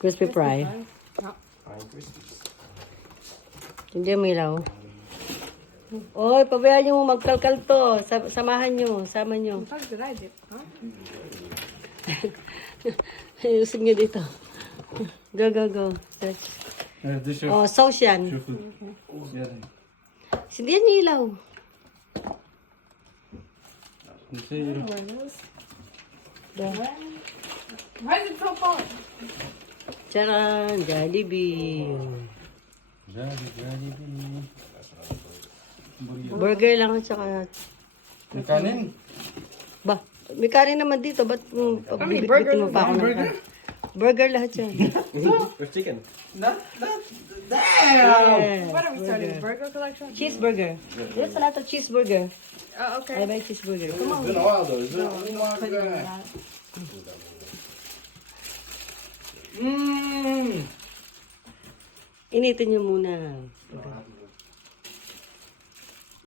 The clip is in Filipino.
Crispy fry. Ja. Fine Christmas. Hindi may ilaw. Oy, pabayaan nyo magkalkal to. Samahan nyo. Sama nyo. Dat is bereid, dit. Huh? Ayusin nyo dito. Go, go, go. Touch. Dus Oh, sauce yan. Ja, Hindi yan yung ilaw. Waar is het zo van? Charan, Jollibee. Burger lang at saka... May kanin. Ba, may kanin naman dito. Ba't bibit-bitin mo pa ako ng kanin? Burger lahat yan. With chicken. Damn! Yeah. What are we starting? Burger collection? Cheeseburger. There's a lot of cheeseburger. Oh, I okay. like cheeseburger. Come on. It's been a while though. Is it? Oh my god. Initin nyo muna.